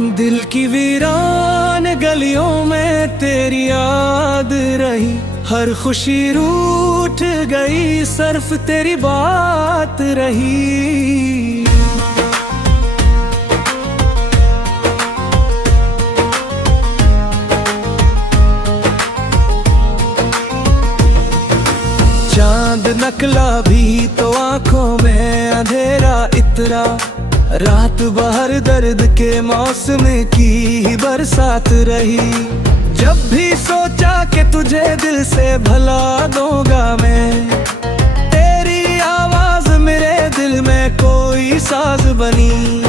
दिल की वीरान गलियों में तेरी याद रही, हर खुशी रूठ गई, सिर्फ तेरी बात रही। चांद नकला भी तो आंखों में अंधेरा इतरा, रात बाहर दर्द के मौसम की ही बरसात रही। जब भी सोचा कि तुझे दिल से भला दूंगा मैं, तेरी आवाज मेरे दिल में कोई साज बनी।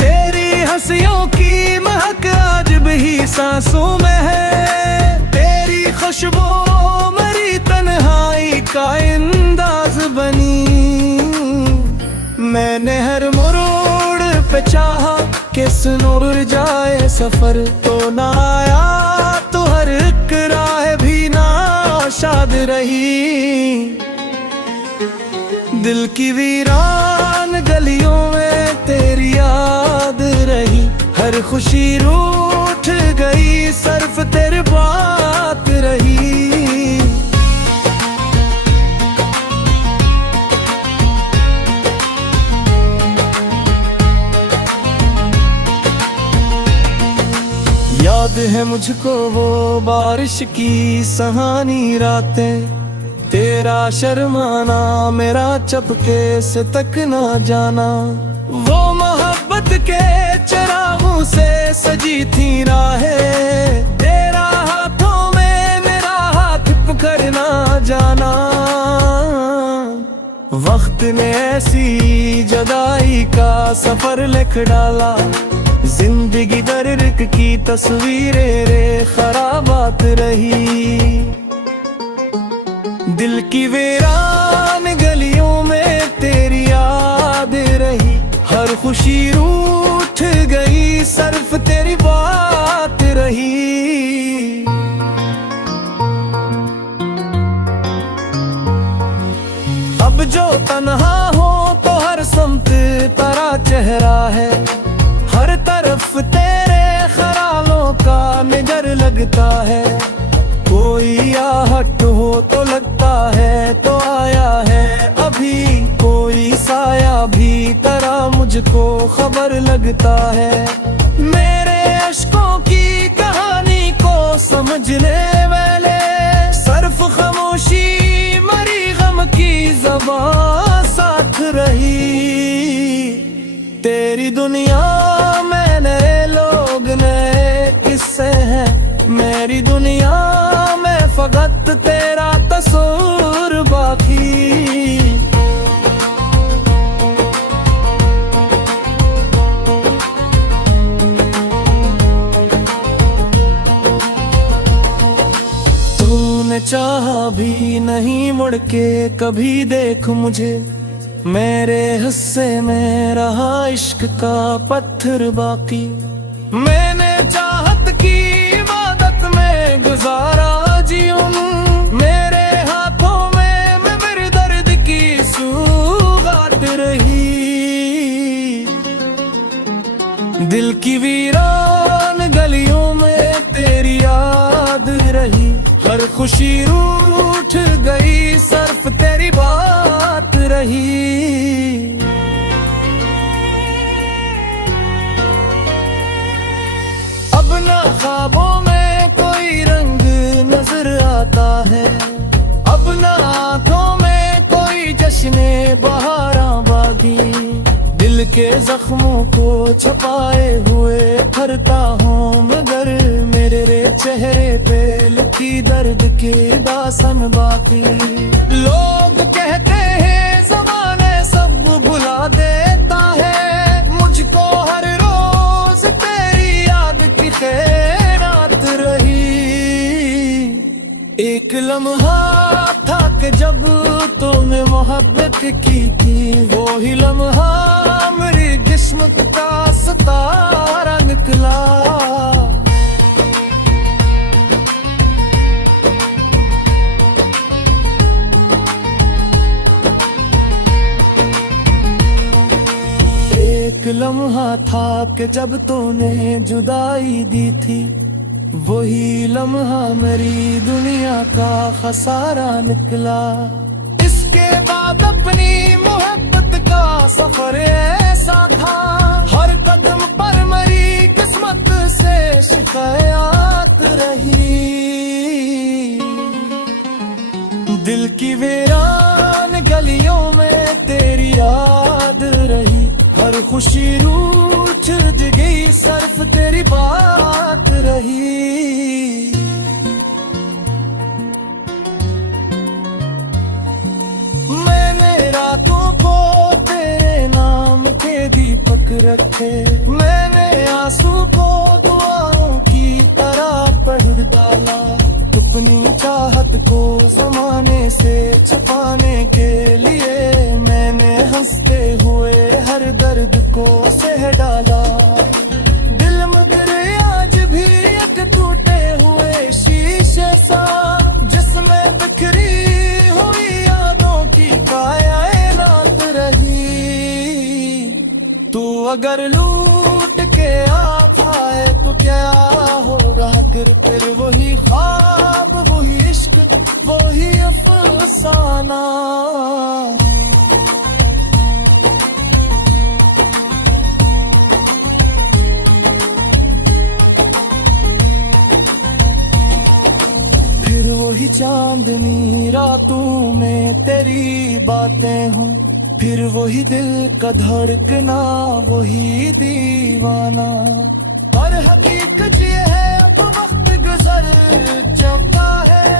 तेरी हंसियों की महक आज भी सांसों में है, तेरी खुशबू मेरी तन्हाई का अंदाज बनी। मैंने हर मोड़ पे चाहा कि सुनुर जाए सफर, तो ना आया तो हर एक राह भी नाशाद रही। दिल की वीरान गलियों में तेरी याद रही, हर खुशी रूठ गई, सिर्फ तेरी बात रही। याद है मुझको वो बारिश की सुहानी रातें, तेरा शर्माना, मेरा चपके से तक ना जाना। वो मोहब्बत के चिरागों से सजी थी राहें, तेरा हाथों में मेरा हाथ पकड़ ना जाना। वक्त ने ऐसी जुदाई का सफर लिख डाला, जिंदगी दर्द की तस्वीरें रे खराबात रही। दिल की वीरान गलियों में तेरी याद रही, हर खुशी रूठ गई, सिर्फ तेरी बात रही। अब जो तन्हा हो तो हर समत तेरा चेहरा है, हर तरफ तेरे ख्यालों का निगर लगता है। कोई आहट हो तो लगता है तो आया है अभी, कोई साया भी तरह मुझको खबर लगता है। मेरे अश्कों की कहानी को समझने वाले, सिर्फ खामोशी मरी गम की ज़बान साथ रही। तेरी दुनिया में नए लोग नए किस्से हैं, मेरी दुनिया में फकत तेरा तस्वीर बाकी। तूने चाहा भी नहीं मुड़ के कभी देख मुझे, मेरे हिस्से में रहा इश्क का पत्थर बाकी। मैंने चाहत की इबादत में गुजारा जीवन, मेरे हाथों में मैं मेरे दर्द की सौगात रही। दिल की वीरान गलियों में तेरी याद रही, हर खुशी रूठ गई, सिर्फ तेरी बात रही। अब ना ख्वाबों में कोई रंग नजर आता है, अब ना आंखों में कोई जश्ने बहारां बागी। दिल के जख्मों को छपाए हुए फरता हूँ, मगर मेरे चेहरे पे लिखी दर्द के दास्तान बाकी। लोग कहते हैं ज़माने सब भुला देता है, मुझको हर रोज तेरी याद की खैरात रही। एक लम्हा था कि जब तुमने मोहब्बत की, वो ही लम्हा मेरी किस्मत का सितारा निकला। लम्हा था कि जब तूने जुदाई दी थी, वही लम्हा मेरी दुनिया का खसारा निकला। इसके बाद अपनी मोहब्बत का सफर ऐसा था, हर कदम पर मेरी किस्मत से शिकायत रही। दिल की वीरान गलियों में तेरी याद रही, हर खुशी रूठ गई, सिर्फ तेरी बात रही। मैंने रातों को तेरे नाम के दीपक रखे, मैंने आंसू को दुआओं की तरह पढ़ डाला। अपनी चाहत को जमाने से छुपाने के लिए मैंने हंसते हुए हर दर्द को सह डाला। दिल मगर आज भी एक टूटे हुए शीशे सा, जिसमें बिखरी हुई यादों की कायनात रही। तू अगर लूट के आता है तो क्या होगा, फिर वही ख्वाब, वही इश्क, वही अफसाना। फिर वही चांदनी रातों में तेरी बातें हों, फिर वही दिल का धड़कना, वही दीवाना। और हकीकत ये है अब वक्त गुजर चुका है,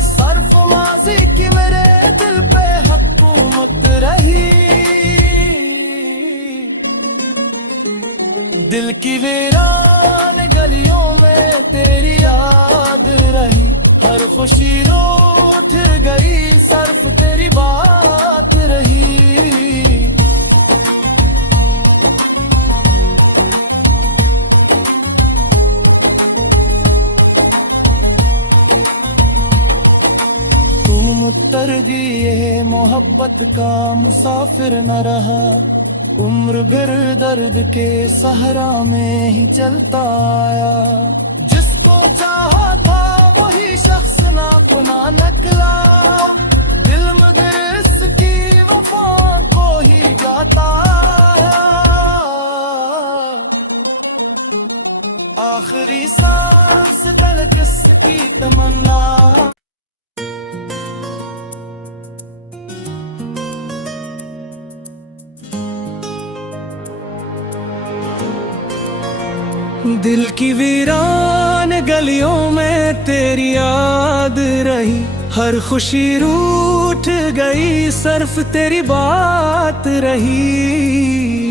सर्फ माजी की मेरे दिल पे हुकूमत रही। दिल की वीरान गलियों में तेरी याद रही, हर खुशी रूठ गई, सिर्फ तेरी बात रही। मुत्तर दिए मोहब्बत का मुसाफिर न रहा, उम्र भर दर्द के सहरा में ही चलता आया। जिसको चाहा था वही शख्स ना पुना निकला, दिल मगर इसकी वफा को ही जाता आया। आखिरी सांस तक किसकी तमन्ना। दिल की वीरान गलियों में तेरी याद रही, हर खुशी रूठ गई, सिर्फ तेरी बात रही।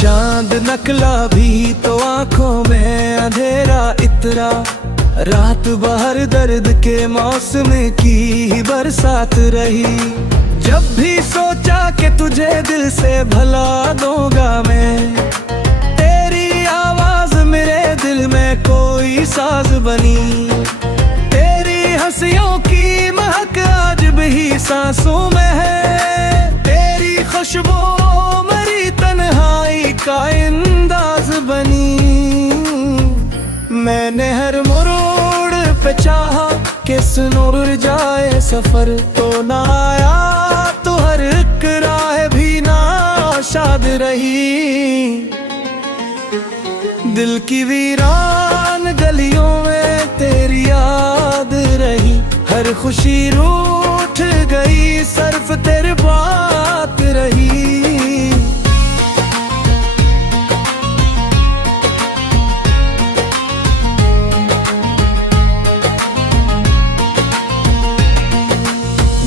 चांद नकला भी तो आंखों में अंधेरा इतरा, रात बाहर दर्द के मौसम की ही बरसात रही। जब भी सोचा कि तुझे दिल से भला दूंगा मैं, तेरी आवाज मेरे दिल में कोई साज बनी। तेरी हंसियों की महक आज भी सांसों में है, तेरी खुशबू मेरी तन्हाई का अंदाज बनी। मैंने हर मोड़ पे चाहा कि सुनुर जाए सफर, तो ना आया तो हर एक राह भी नाशाद रही। दिल की वीरान गलियों में तेरी याद रही, हर खुशी रूठ गई, सिर्फ तेरी बात रही।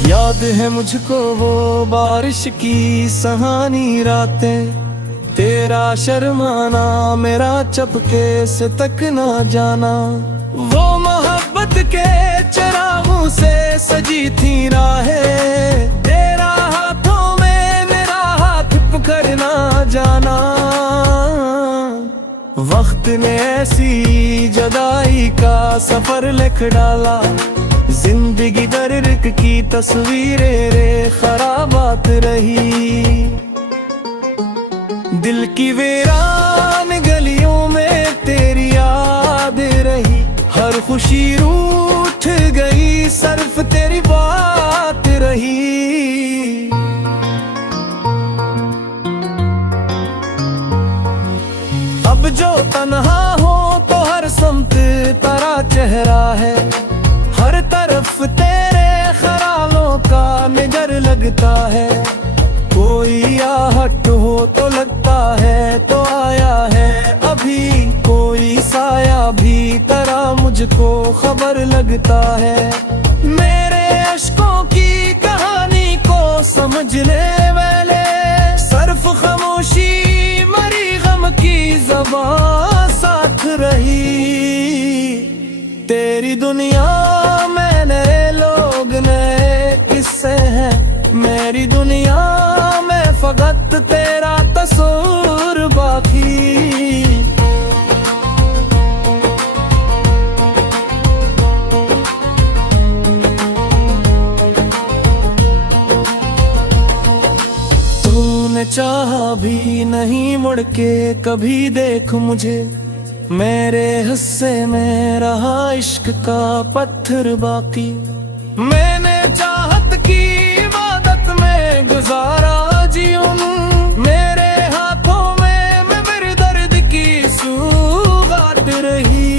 याद है मुझको वो बारिश की सहानी रातें, तेरा शर्माना, मेरा चपके से तक ना जाना। वो मोहब्बत के चिरागों से सजी थी राहें, तेरा हाथों में मेरा हाथ पकड़ ना जाना। वक्त ने ऐसी जुदाई का सफर लिख डाला। जिंदगी दर्द की तस्वीरें रे खराबात रही। दिल की वीरान गलियों में तेरी याद रही। हर खुशी रूठ गई, सिर्फ तेरी बात रही। अब जो तन्हा हो तो हर समत तेरा चेहरा है। हर तरफ तेरे ख्यालों का नजर लगता है। कोई आहट हो तो लगता है तो आया है अभी। कोई साया भी तेरा मुझको खबर लगता है। मेरे अश्कों की कहानी को समझने वाले, सिर्फ खामोशी मरी गम की ज़बान साथ रही। तेरी दुनिया में नए लोग नए किस्से हैं। मेरी दुनिया में फकत तेरा तस्वीर बाकी। तूने चाहा भी नहीं मुड़ के कभी देख मुझे। मेरे हिस्से में रहा इश्क का पत्थर बाकी। मैंने चाहत की इबादत में गुजारा जीवन। मेरे हाथों में मैं मेरे दर्द की सौगात रही।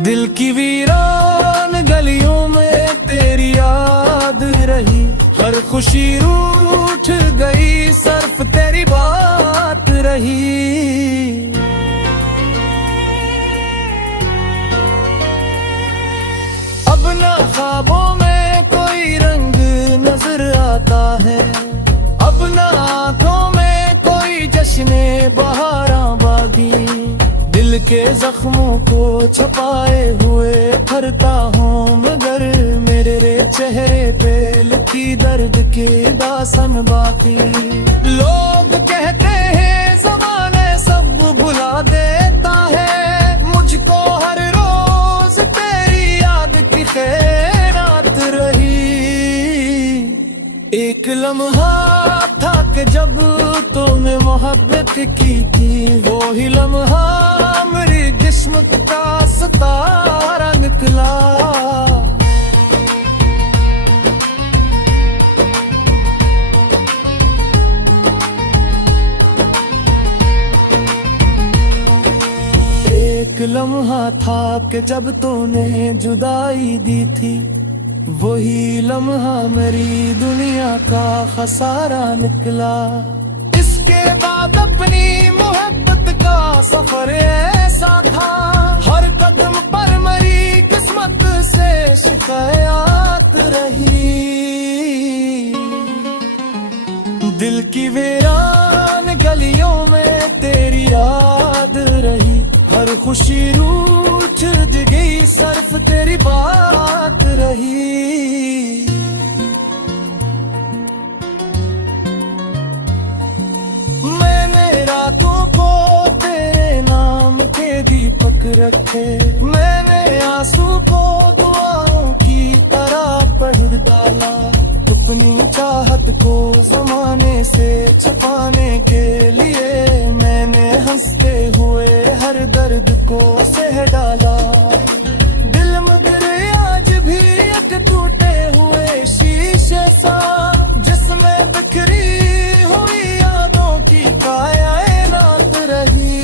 दिल की वीरान गलियों में तेरी याद रही। हर खुशी रूठ गई, सिर्फ तेरी बात रही। अब ना ख्वाबों में कोई रंग नजर आता है। अब ना आंखों में कोई जश्ने बहारां बागी। दिल के जख्मों को छुपाए हुए फरता हूँ, मगर मेरे चेहरे पे लिखी दर्द के दास्तान बाकी। लोग कहते हैं ज़माने सब भुला देता है। मुझको हर रोज तेरी याद की खैरात रही। एक लम्हा था कि जब तुमने मोहब्बत की थी। वो ही लम्हा मेरी किस्मत का सितारा निकला। एक लम्हा था कि जब तूने जुदाई दी थी। वही लम्हा मेरी दुनिया का खसारा निकला। इसके बाद अपनी मोहब्बत का सफर ऐसा था। हर कदम पर मेरी किस्मत से शिकायत रही। दिल की वीरान गलियों में तेरी याद रही। हर खुशी रूठ गई, सिर्फ तेरी बात रही। मैंने रातों को तेरे नाम के दीपक रखे। मैंने आंसू को दुआओं की तरह पढ़ डाला। अपनी चाहत को जमाने से छुपाने के लिए मैंने हंसते हुए हर दर्द को सह डाला। दिल मगर आज भी एक टूटे हुए शीशे सा, जिसमें बिखरी हुई यादों की कायनात रही।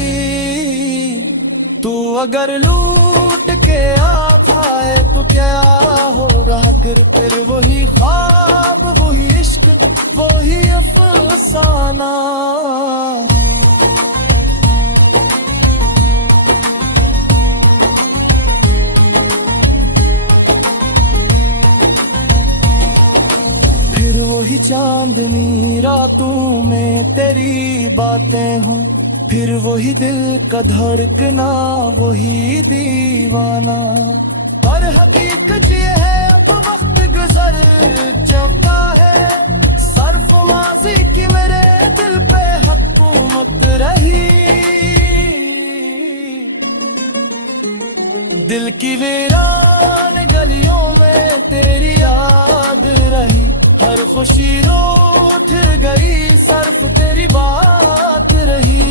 तू अगर लूट के आता है तो क्या होगा फिर वही ख्वाब, वही इश्क, वही अफसाना। फिर वही चांदनी रातों में तेरी बातें हूँ। फिर वही दिल का धड़कना, वही दीवाना। पर हकीकत ये है अब वक्त गुजर चुका है। सर्फ माजी की मेरे दिल पे हुकूमत रही। की वीरान गलियों में तेरी याद रही, हर खुशी रूठ गई, सिर्फ तेरी बात रही।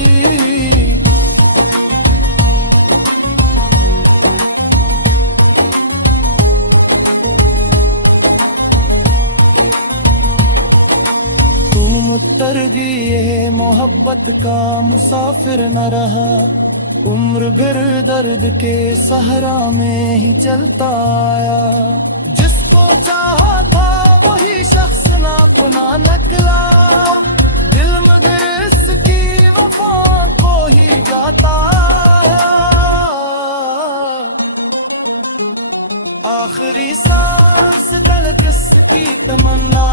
तुम उतर गए, मोहब्बत का मुसाफिर न रहा, उम्र भर दर्द के सहरा में ही चलता आया। जिसको चाहा था वही शख्स ना पुना निकला, दिल मगर इसकी वफा को ही जाता आया। आखिरी सांस तलक इसकी तमन्ना,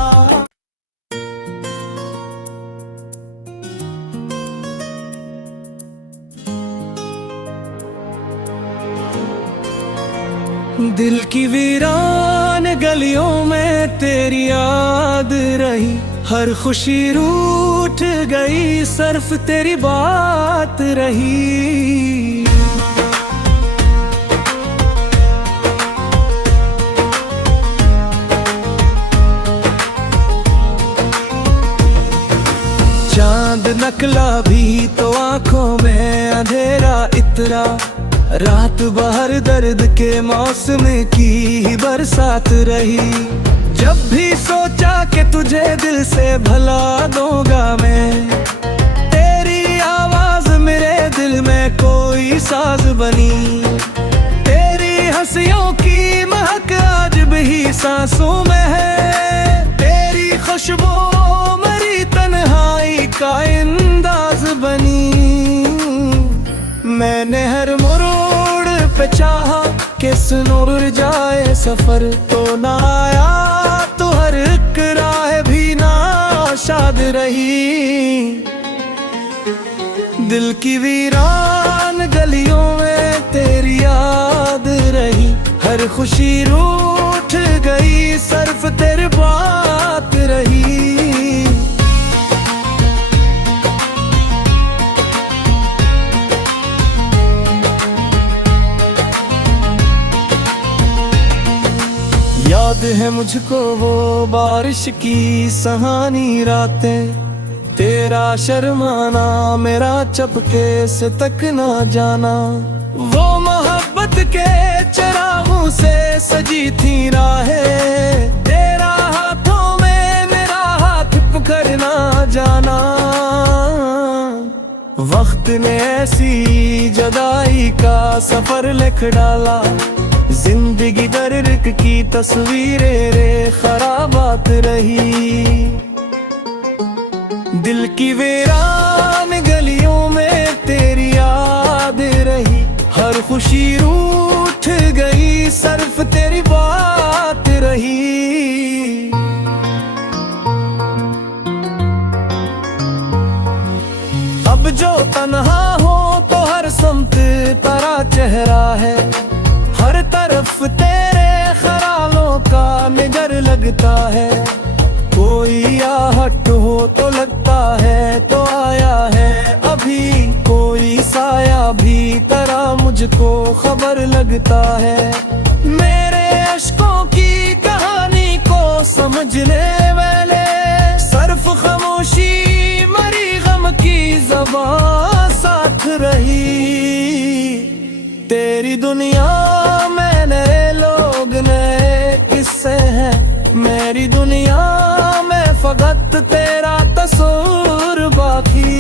दिल की वीरान गलियों में तेरी याद रही, हर खुशी रूठ गई, सिर्फ तेरी बात रही। चांद नकला भी तो आंखों में अंधेरा इतरा, रात बाहर दर्द के मौसम की ही बरसात रही। जब भी सोचा कि तुझे दिल से भला दूंगा मैं, तेरी आवाज मेरे दिल में कोई साज बनी। तेरी हंसियों की महक आज भी सांसों में है, तेरी खुशबू मेरी तन्हाई का अंदाज बनी। मैंने हर मोड़ पे चाहा कि सुनुर जाए सफर, तो ना आया तो हर एक राह भी नाशाद रही। दिल की वीरान गलियों में तेरी याद रही, हर खुशी रूठ गई, सिर्फ तेरी बात रही। याद है मुझको वो बारिश की सुहानी रातें, तेरा शर्माना, मेरा चपके से तक ना जाना। वो मोहब्बत के चिरागों से सजी थी राहें, तेरा हाथों में मेरा हाथ पकड़ ना जाना। वक्त ने ऐसी जुदाई का सफर लिख डाला, जिंदगी दर्द की तस्वीरें रे खराबात रही। दिल की वीरान गलियों में तेरी याद रही, हर खुशी रूठ गई, सिर्फ तेरी बात रही। अब जो तन्हा हो तो हर समत तेरा चेहरा है, हर तरफ तेरे ख्यालों का निगर लगता है। कोई आहट हो तो लगता है तो आया है अभी, कोई साया भी तरह मुझको खबर लगता है। मेरे अश्कों की कहानी को समझने वाले, सिर्फ खामोशी मरी गम की ज़बान साथ रही। तेरी दुनिया में नए लोग नए किस्से हैं, मेरी दुनिया में फकत तेरा तस्वीर बाकी।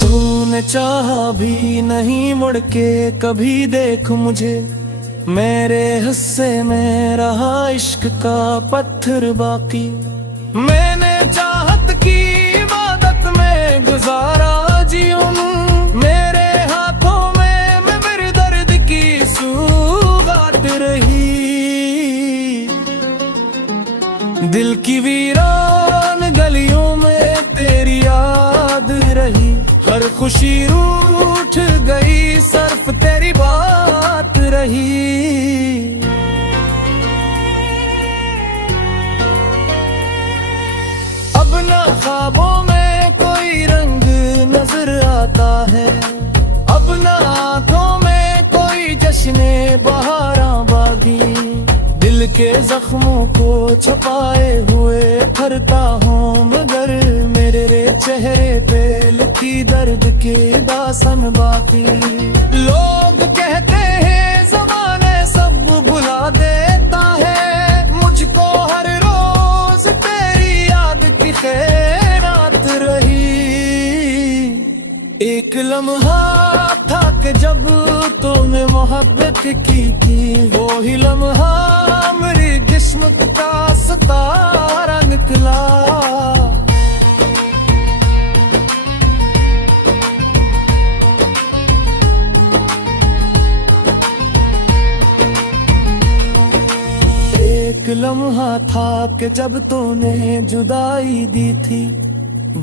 तूने चाहा भी नहीं मुड़ के कभी देख मुझे, मेरे हिस्से में रहा इश्क का पत्थर बाकी। मैंने चाहत की इबादत में गुजारा जीवन, मेरे हाथों में मैं मेरे दर्द की सौगात रही। दिल की वीरान गलियों में तेरी याद रही, हर खुशी रूठ गई, सिर्फ तेरी बात रही। है। अब ना आंखों में कोई जश्ने बहारा बागी, दिल के जख्मों को छुपाए हुए फरता हूँ मगर मेरे चेहरे पे लिखी दर्द के दासन बाकी। लोग कहते हैं ज़माने सब भुला देता है, मुझको हर रोज तेरी याद की खैरात रही। एक लम्हा था कि जब तूने मोहब्बत की वो ही लम्हा मेरी किस्मत का सितारा निकला। एक लम्हा था कि जब तूने जुदाई दी थी,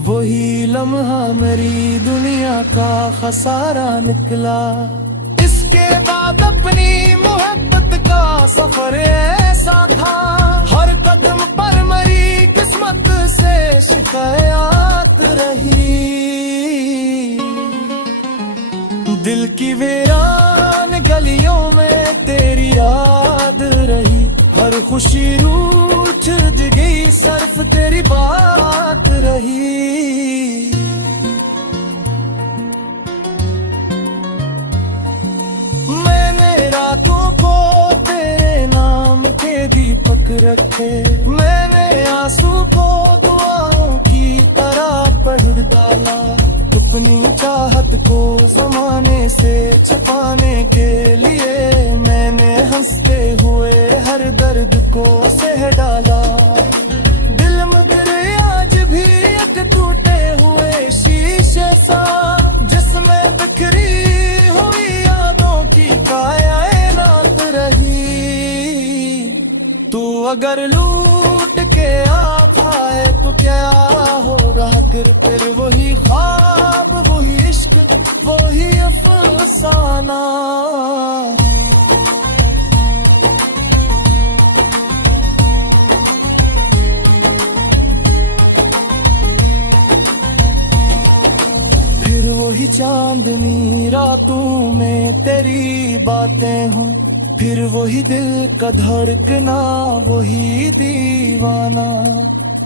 वही लम्हा मेरी दुनिया का खसारा निकला। इसके बाद अपनी मोहब्बत का सफर ऐसा था, हर कदम पर मेरी किस्मत से शिकायत रही। दिल की वीरान गलियों में तेरी याद रही, हर खुशी रूठ गई सिर्फ तेरी बात रही। मैंने रातों को तेरे नाम के दीपक रखे, मैंने आंसू को दुआओं की तरह पढ़ डाला। अपनी चाहत को जमाने से छुपाने के लिए मैंने हंसते हुए हर दर्द को सह डाला। दिल मगर आज भी एक टूटे हुए शीशे सा, जिसमें बिखरी हुई यादों की कायनात रही। तू अगर लूट के आता है तो क्या होगा, फिर वही ख्वाब, वही इश्क, वही अफसाना। फिर वही चांदनी रातों में तेरी बातें हूँ, फिर वही दिल का धड़कना, वही दीवाना।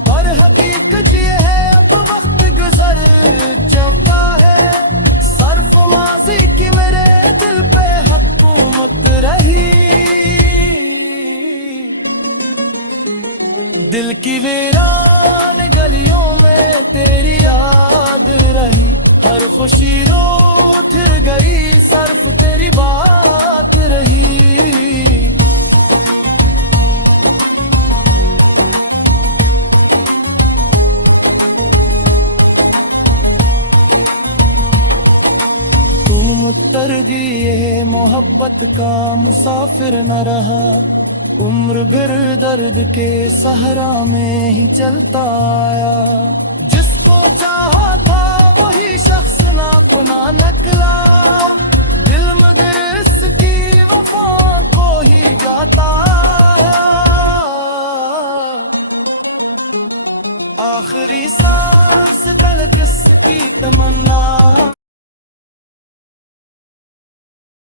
और हकीकत ये है अब वक्त गुजर चुका है, सर्फ माजी की मेरे दिल पे हुकूमत रही। दिल की वीरान गलियों में तेरी याद रही, हर खुशी रूठ गई सिर्फ तेरी बात रही। उतर दिए मोहब्बत का मुसाफिर न रहा, उम्र भर दर्द के सहरा में ही चलता आया। जिसको चाहा